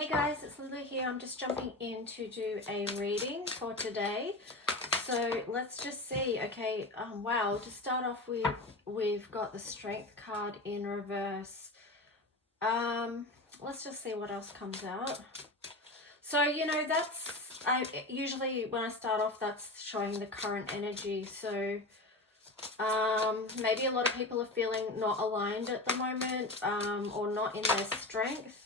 Hey guys, it's Lily here. I'm just jumping in to do a reading for today. So let's just see. Okay, wow, to start off with, we've got the Strength card in reverse. Let's just see what else comes out. So, you know, usually when I start off, that's showing the current energy. So maybe a lot of people are feeling not aligned at the moment, or not in their strength.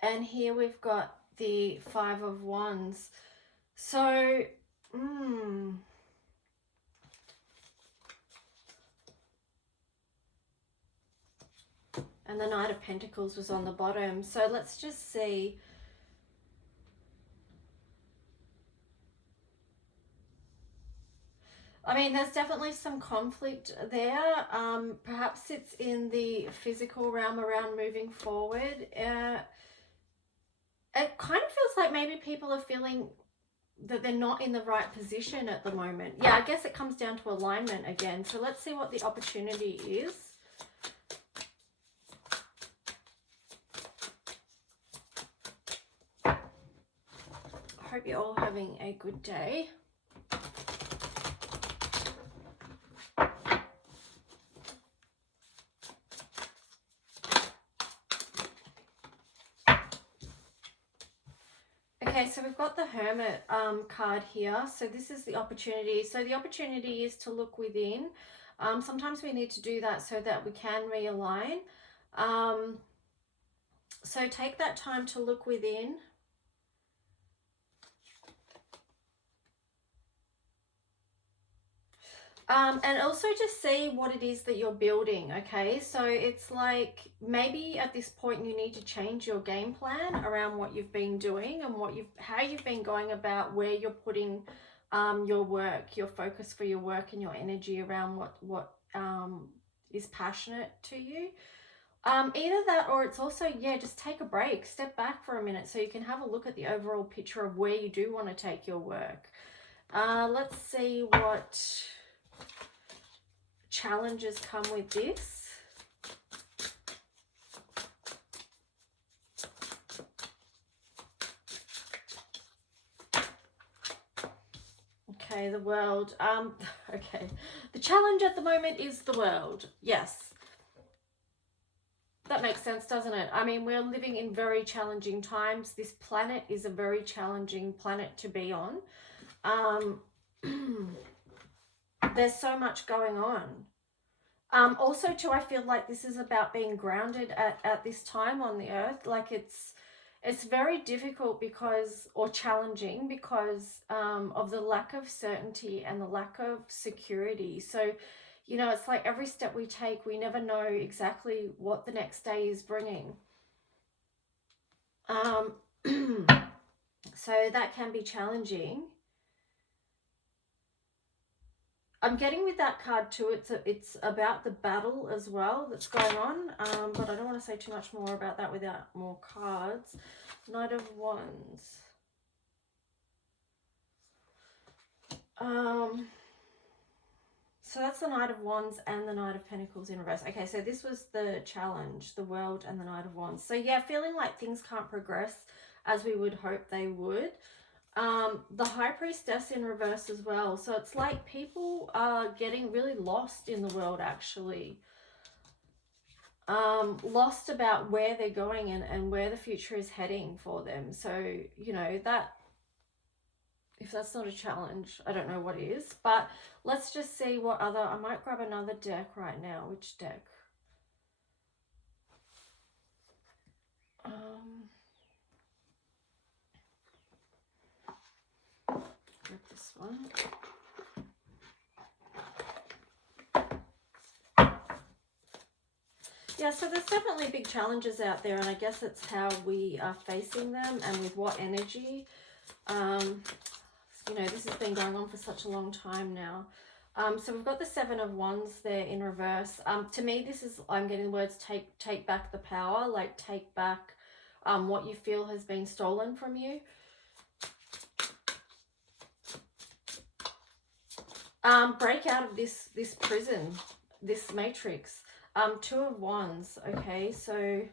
And here we've got the Five of Wands. So, and the Knight of Pentacles was on the bottom. So let's just see. I mean, there's definitely some conflict there. Perhaps it's in the physical realm around moving forward. It kind of feels like maybe people are feeling that they're not in the right position at the moment. Yeah, I guess it comes down to alignment again. So let's see what the opportunity is. I hope you're all having a good day. Okay, so we've got the Hermit card here. So this is the opportunity. So the opportunity is to look within. Sometimes we need to do that so that we can realign. So take that time to look within. And also just see what it is that you're building, okay? So it's like maybe at this point you need to change your game plan around what you've been doing and how you've been going about where you're putting your work, your focus for your work and your energy around what is passionate to you. Either that, or it's also, yeah, just take a break, step back for a minute so you can have a look at the overall picture of where you do want to take your work. Let's see what challenges come with this. Okay, the world. Okay, the challenge at the moment is the world. Yes, that makes sense, doesn't it? I mean, we're living in very challenging times. This planet is a very challenging planet to be on. There's so much going on. Also, too, I feel like this is about being grounded at this time on the earth. Like it's very difficult or challenging because of the lack of certainty and the lack of security. So, you know, it's like every step we take, we never know exactly what the next day is bringing. So that can be challenging. I'm getting with that card too, it's about the battle as well that's going on, but I don't want to say too much more about that without more cards. Knight of Wands. So that's the Knight of Wands and the Knight of Pentacles in reverse. Okay, so this was the challenge, the world and the Knight of Wands. So yeah, feeling like things can't progress as we would hope they would. The High Priestess in reverse as well. So it's like people are getting really lost in the world, actually. Lost about where they're going and where the future is heading for them. So, you know, if that's not a challenge, I don't know what is. But let's just see what other... I might grab another deck right now. Which deck? Grab this one. Yeah, so there's definitely big challenges out there, and I guess it's how we are facing them and with what energy. You know, this has been going on for such a long time now. So we've got the Seven of Wands there in reverse. To me, this is, I'm getting the words take back the power, like take back what you feel has been stolen from you. Break out of this prison, this matrix. Two of Wands. Okay, so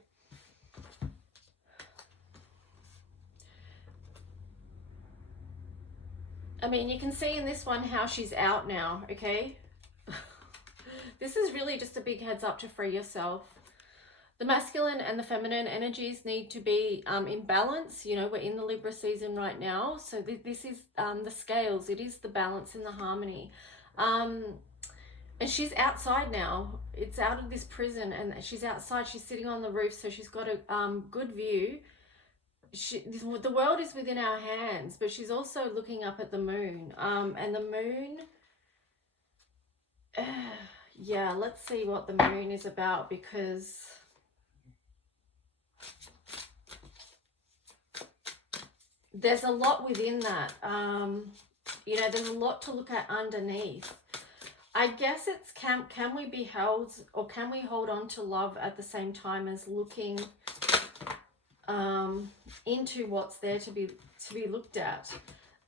I mean, you can see in this one how she's out now, okay? This is really just a big heads up to free yourself. The masculine and the feminine energies need to be in balance. You know, we're in the Libra season right now. So this is the scales. It is the balance and the harmony. And she's outside now. It's out of this prison and she's outside. She's sitting on the roof. So she's got a good view. The world is within our hands, but she's also looking up at the moon. And the moon... yeah, let's see what the moon is about, because... there's a lot within that. You know, there's a lot to look at underneath. I guess it's can we be held, or can we hold on to love at the same time as looking into what's there to be looked at.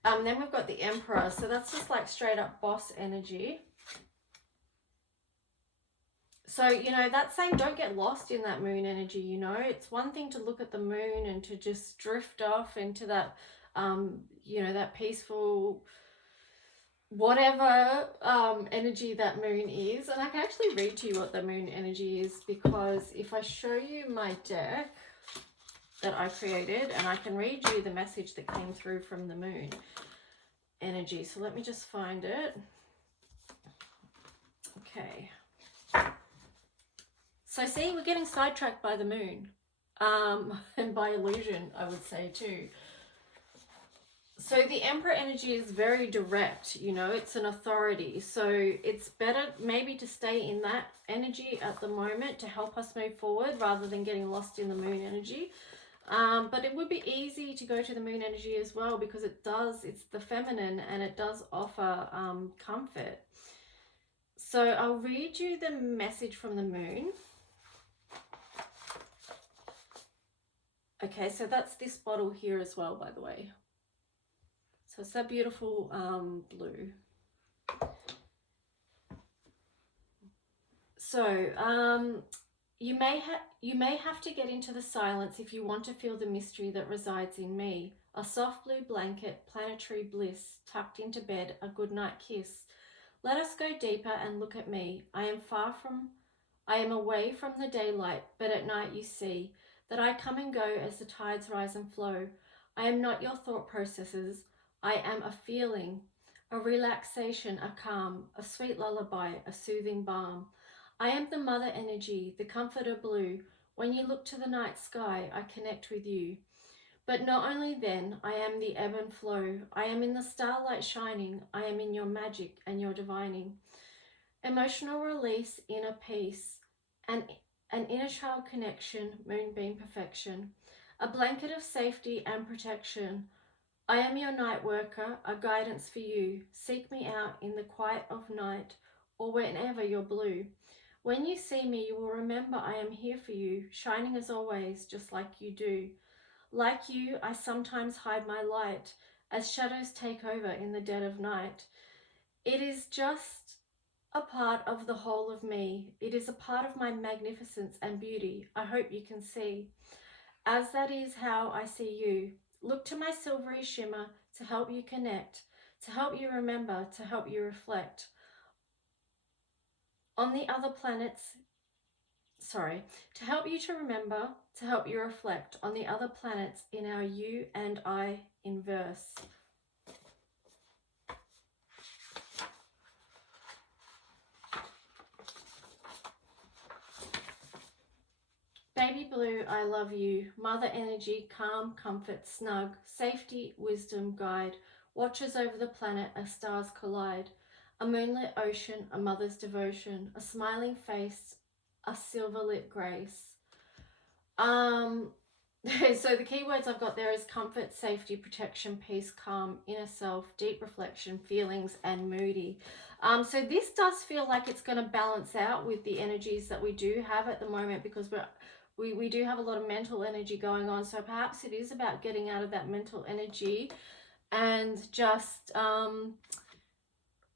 Then we've got the Emperor, so that's just like straight up boss energy. So, you know, that's saying don't get lost in that moon energy, you know. It's one thing to look at the moon and to just drift off into that, you know, that peaceful, whatever energy that moon is. And I can actually read to you what the moon energy is, because if I show you my deck that I created, and I can read you the message that came through from the moon energy. So let me just find it. Okay. So see, we're getting sidetracked by the moon, and by illusion, I would say too. So the Emperor energy is very direct, you know, it's an authority. So it's better maybe to stay in that energy at the moment to help us move forward rather than getting lost in the moon energy. But it would be easy to go to the moon energy as well, because it's the feminine and it does offer comfort. So I'll read you the message from the moon. Okay, so that's this bottle here as well, by the way. So it's that beautiful blue. So you may have to get into the silence if you want to feel the mystery that resides in me. A soft blue blanket, planetary bliss, tucked into bed, a goodnight kiss. Let us go deeper and look at me. I am away from the daylight, but at night you see that I come and go as the tides rise and flow. I am not your thought processes. I am a feeling, a relaxation, a calm, a sweet lullaby, a soothing balm. I am the mother energy, the comforter blue. When you look to the night sky, I connect with you. But not only then, I am the ebb and flow. I am in the starlight shining. I am in your magic and your divining. Emotional release, inner peace, an inner child connection, moonbeam perfection, a blanket of safety and protection. I am your night worker, a guidance for you. Seek me out in the quiet of night, or whenever you're blue. When you see me, you will remember I am here for you, shining as always, just like you do. Like you, I sometimes hide my light, as shadows take over in the dead of night. It is just a part of the whole of me. It is a part of my magnificence and beauty. I hope you can see. As that is how I see you. Look to my silvery shimmer to help you connect, to help you remember, to help you reflect. On the other planets, to help you to remember, to help you reflect on the other planets in our you and I inverse. Baby blue, I love you. Mother energy, calm, comfort, snug, safety, wisdom, guide. Watches over the planet as stars collide. A moonlit ocean, a mother's devotion, a smiling face, a silver-lit grace. So the keywords I've got there is comfort, safety, protection, peace, calm, inner self, deep reflection, feelings, and moody. So this does feel like it's going to balance out with the energies that we do have at the moment, because we do have a lot of mental energy going on. So perhaps it is about getting out of that mental energy and just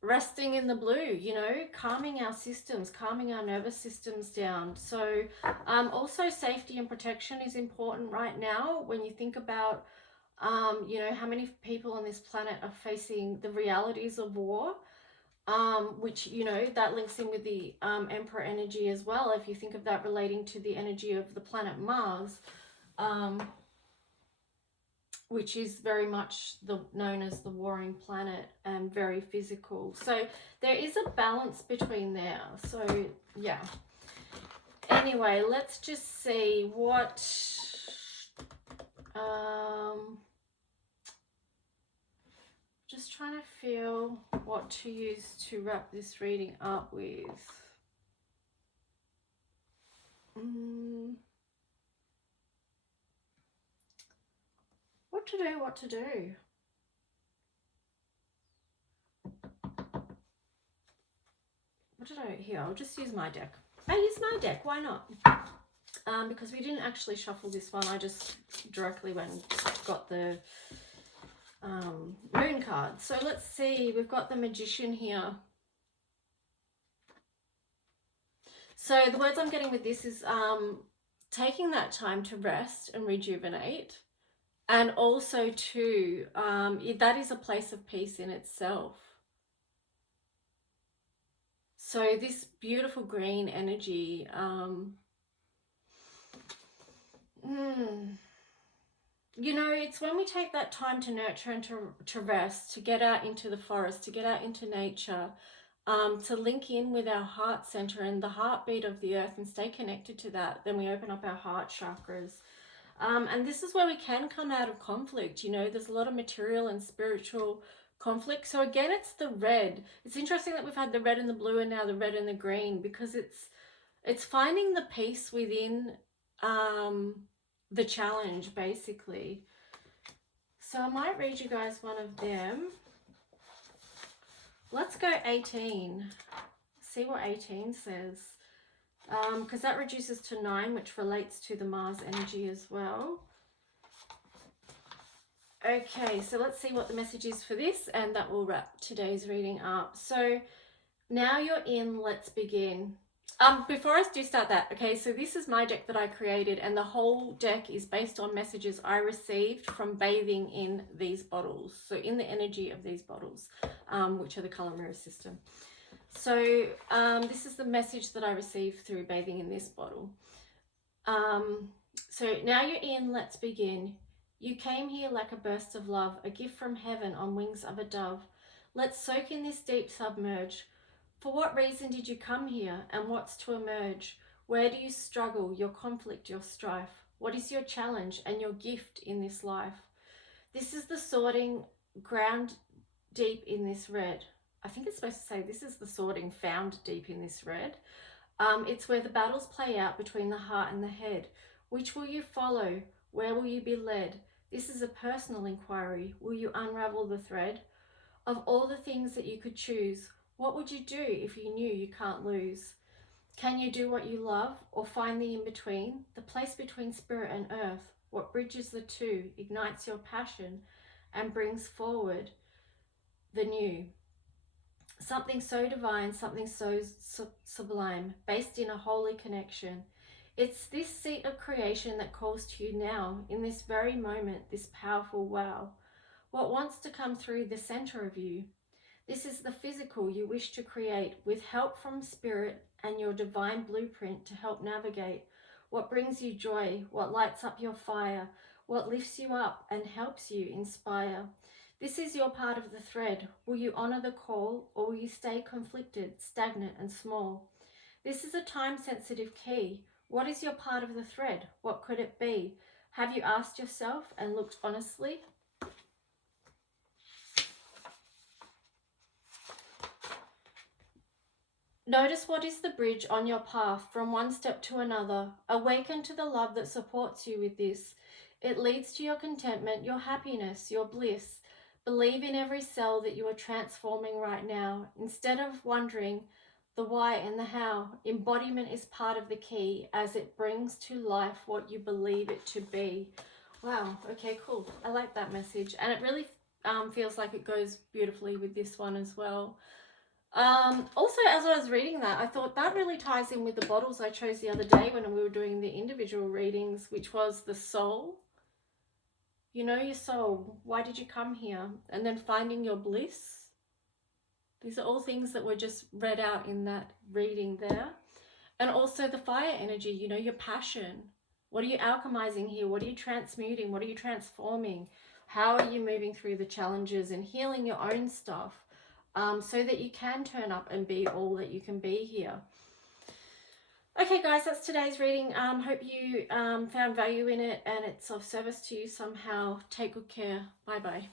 resting in the blue, you know, calming our systems, calming our nervous systems down. So also safety and protection is important right now when you think about You know, how many people on this planet are facing the realities of war, which, you know, that links in with the Emperor energy as well. If you think of that relating to the energy of the planet Mars, which is very much known as the warring planet and very physical. So there is a balance between there. So yeah. Anyway, let's just see what just trying to feel what to use to wrap this reading up with. What to do. Here, I'll just use my deck. I use my deck, why not? Because we didn't actually shuffle this one, I just directly went and got the moon card. So let's see, we've got the Magician here. So the words I'm getting with this is taking that time to rest and rejuvenate. And also too, that is a place of peace in itself. So this beautiful green energy, you know, it's when we take that time to nurture and to rest, to get out into the forest, to get out into nature, to link in with our heart center and the heartbeat of the earth and stay connected to that, then we open up our heart chakras. And this is where we can come out of conflict. You know, there's a lot of material and spiritual conflict. So again, it's the red. It's interesting that we've had the red and the blue and now the red and the green, because it's finding the peace within the challenge, basically. So I might read you guys one of them. Let's go 18. See what 18 says. Because that reduces to 9, which relates to the Mars energy as well. Okay, so let's see what the message is for this, and that will wrap today's reading up. So now you're in, let's begin. Before I do start that, okay, so this is my deck that I created, and the whole deck is based on messages I received from bathing in these bottles. So in the energy of these bottles, which are the color mirror system. So this is the message that I received through bathing in this bottle. So now you're in, let's begin. You came here like a burst of love, a gift from heaven on wings of a dove. Let's soak in this deep submerge. For what reason did you come here, and what's to emerge? Where do you struggle, your conflict, your strife? What is your challenge and your gift in this life? This is the sorting ground deep in this red. I think it's supposed to say this is the sorting found deep in this red. It's where the battles play out between the heart and the head. Which will you follow? Where will you be led? This is a personal inquiry. Will you unravel the thread? Of all the things that you could choose, what would you do if you knew you can't lose? Can you do what you love, or find the in-between, the place between spirit and earth, what bridges the two, ignites your passion, and brings forward the new? Something so divine, something so sublime, based in a holy connection. It's this seat of creation that calls to you now, in this very moment, this powerful wow. What wants to come through the center of you? This is the physical you wish to create, with help from spirit and your divine blueprint to help navigate. What brings you joy? What lights up your fire? What lifts you up and helps you inspire? This is your part of the thread. Will you honor the call, or will you stay conflicted, stagnant and small? This is a time-sensitive key. What is your part of the thread? What could it be? Have you asked yourself and looked honestly? Notice what is the bridge on your path from one step to another. Awaken to the love that supports you with this. It leads to your contentment, your happiness, your bliss. Believe in every cell that you are transforming right now. Instead of wondering the why and the how, embodiment is part of the key as it brings to life what you believe it to be. Wow, okay, cool. I like that message. And it really feels like it goes beautifully with this one as well. Also, as I was reading that, I thought that really ties in with the bottles I chose the other day when we were doing the individual readings, which was the soul. You know your soul. Why did you come here? And then finding your bliss. These are all things that were just read out in that reading there. And also the fire energy, you know, your passion. What are you alchemizing here? What are you transmuting? What are you transforming? How are you moving through the challenges and healing your own stuff, so that you can turn up and be all that you can be here? Okay, guys, that's today's reading. Hope you found value in it and it's of service to you somehow. Take good care. Bye-bye.